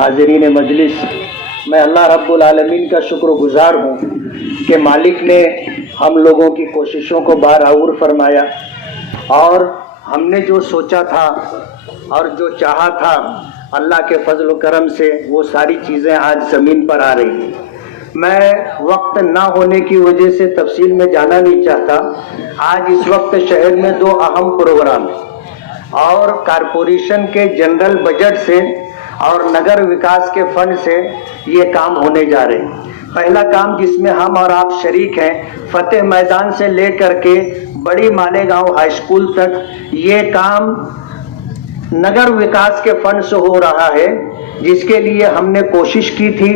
حاضرین مجلس، میں اللہ رب العالمین کا شکر گزار ہوں کہ مالک نے ہم لوگوں کی کوششوں کو بارآور فرمایا اور ہم نے جو سوچا تھا اور جو چاہا تھا اللہ کے فضل و کرم سے وہ ساری چیزیں آج زمین پر آ رہی ہیں۔ میں وقت نہ ہونے کی وجہ سے تفصیل میں جانا نہیں چاہتا۔ آج اس وقت شہر میں دو اہم پروگرام اور کارپوریشن کے جنرل بجٹ سے اور نگر وکاس کے فنڈ سے یہ کام ہونے جا رہے ہیں۔ پہلا کام جس میں ہم اور آپ شریک ہیں، فتح میدان سے لے کر کے بڑی مالیگاؤں ہائی اسکول تک یہ کام نگر وکاس کے فنڈ سے ہو رہا ہے، جس کے لیے ہم نے کوشش کی تھی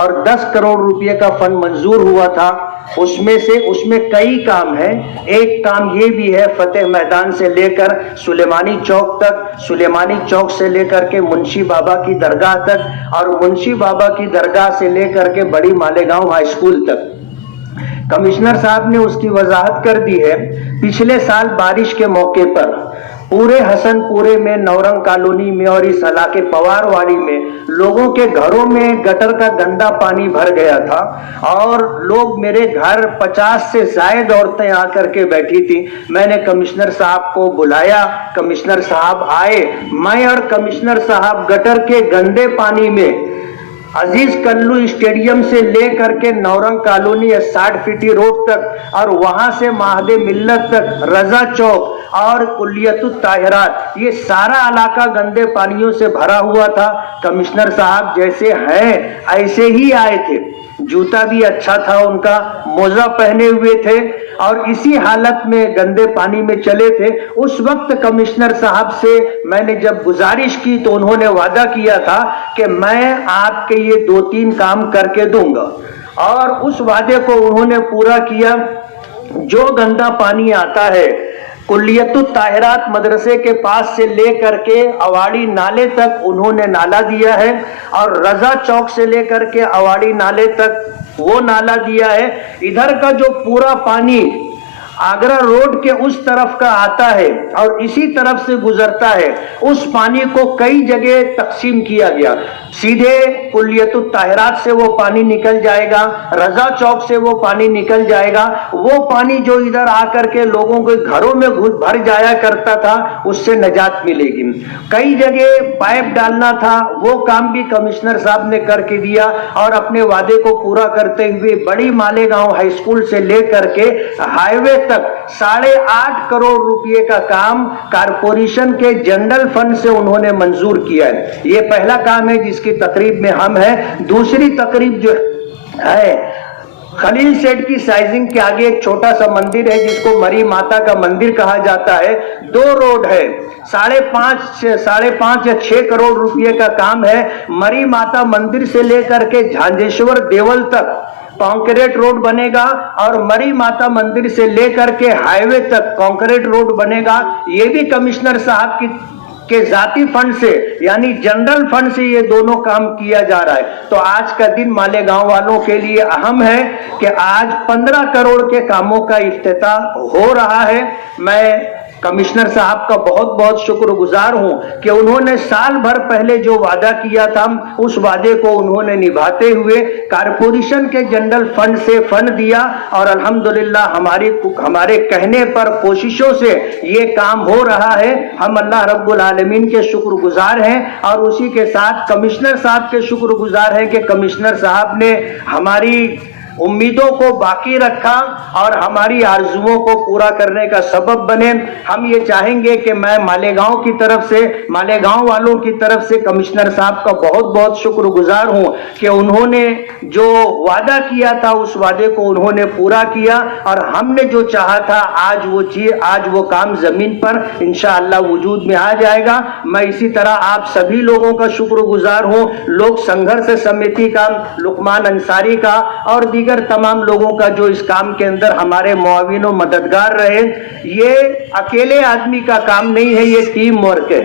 اور 10 کروڑ روپے کا فنڈ منظور ہوا تھا۔ اس میں کئی کام ہیں۔ ایک کام یہ بھی ہے، فتح میدان سے لے کر سلیمانی چوک تک، سلیمانی چوک سے لے کر کے منشی بابا کی درگاہ تک اور منشی بابا کی درگاہ سے لے کر کے بڑی مالیگاؤں ہائی اسکول تک۔ کمشنر صاحب نے اس کی وضاحت کر دی ہے۔ پچھلے سال بارش کے موقع پر پورے حسن پورے میں، نورنگ کالونی میں اور اس علاقے پوار واڑی میں لوگوں کے گھروں میں گٹر کا گندا پانی بھر گیا تھا اور لوگ میرے گھر 50 سے زائد عورتیں آ کر کے بیٹھی تھی۔ میں نے کمشنر صاحب کو بلایا، کمشنر صاحب آئے، میں اور کمشنر صاحب گٹر کے گندے پانی میں عزیز کلو اسٹیڈیم سے لے کر کے نورنگ کالونی 60 فیٹی روڈ تک اور وہاں سے مہد ملت تک، رضا چوک اور کلیت الطاہرات، یہ سارا علاقہ گندے پانیوں سے بھرا ہوا تھا۔ کمشنر صاحب جیسے ہیں ایسے ہی آئے تھے، جوتا بھی اچھا تھا ان کا، موزہ پہنے ہوئے تھے اور اسی حالت میں گندے پانی میں چلے تھے۔ اس وقت کمشنر صاحب سے میں نے جب گزارش کی تو انہوں نے وعدہ کیا تھا کہ میں آپ کے یہ 2-3 کام کر کے دوں گا اور اس وعدے کو انہوں نے پورا کیا۔ جو گندا پانی آتا ہے کلیت الطاہرات مدرسے کے پاس سے لے کر کے اواڑی نالے تک انہوں نے نالا دیا ہے اور رضا چوک سے لے کر کے اواڑی نالے تک وہ نالا دیا ہے۔ ادھر کا جو پورا پانی آگرہ روڈ کے اس طرف کا آتا ہے اور اسی طرف سے گزرتا ہے، اس پانی کو کئی جگہ تقسیم کیا گیا۔ سیدھے کلیت الطاہرات سے وہ پانی نکل جائے گا، رضا چوک سے وہ پانی نکل جائے گا۔ وہ پانی جو ادھر آ کر کے لوگوں کے گھروں میں بھر جایا کرتا تھا، اس سے نجات ملے گی۔ کئی جگہ پائپ ڈالنا تھا، وہ کام بھی کمشنر صاحب نے کر کے دیا اور اپنے وعدے کو پورا کرتے ہوئے بڑی مالیگاؤں ہائی اسکول سے لے کر کے ہائی وے تک 8.5 کروڑ روپے کا کام کارپوریشن کے جنرل فنڈ سے انہوں نے منظور کیا ہے۔ یہ پہلا کام ہے جس کی تقریب میں ہم ہیں۔ دوسری تقریب جو ہے، خلیل سیٹ کی سائزنگ کے آگے ایک چھوٹا سا مندر ہے جس کو مری ماتا کا مندر کہا جاتا ہے۔ 2 روڈ ہے، 5.5 یا 6 کروڑ روپے کا کام ہے۔ مری ماتا مندر سے لے کر کے جھانجیشور دیول تک کانکریٹ روڈ بنے گا اور مری ماتا مندر سے لے کر کے ہائی وے تک کانکریٹ روڈ بنے گا۔ یہ بھی کمشنر صاحب کے ذاتی فنڈ سے، یعنی جنرل فنڈ سے یہ دونوں کام کیا جا رہا ہے۔ تو آج کا دن مالیگاؤں والوں کے لیے اہم ہے کہ آج 15 کروڑ کے کاموں کا افتتاح ہو رہا ہے۔ میں کمشنر صاحب کا بہت بہت شکر گزار ہوں کہ انہوں نے سال بھر پہلے جو وعدہ کیا تھا اس وعدے کو انہوں نے نبھاتے ہوئے کارپوریشن کے جنرل فنڈ سے فنڈ دیا اور الحمدللہ ہمارے کہنے پر کوششوں سے یہ کام ہو رہا ہے۔ ہم اللہ رب العالمین کے شکر گزار ہیں اور اسی کے ساتھ کمشنر صاحب کے شکر گزار ہیں کہ کمشنر صاحب نے ہماری امیدوں کو باقی رکھا اور ہماری آرزوؤں کو پورا کرنے کا سبب بنے۔ ہم یہ چاہیں گے کہ میں مالیگاؤں کی طرف سے، مالیگاؤں والوں کی طرف سے کمشنر صاحب کا بہت بہت شکر گزار ہوں کہ انہوں نے جو وعدہ کیا تھا اس وعدے کو انہوں نے پورا کیا اور ہم نے جو چاہا تھا آج وہ کام زمین پر انشاءاللہ وجود میں آ جائے گا۔ میں اسی طرح آپ سبھی لوگوں کا شکر گزار ہوں، لوک سنگھرش سمیتی کا، لقمان انصاری کا اور دیگر تمام لوگوں کا جو اس کام کے اندر ہمارے معاون و مددگار رہے۔ یہ اکیلے آدمی کا کام نہیں ہے، یہ ٹیم ورک ہے۔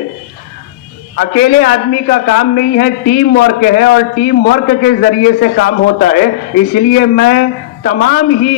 اکیلے آدمی کا کام نہیں ہے، ٹیم ورک ہے اور ٹیم ورک کے ذریعے سے کام ہوتا ہے۔ اس لیے میں تمام ہی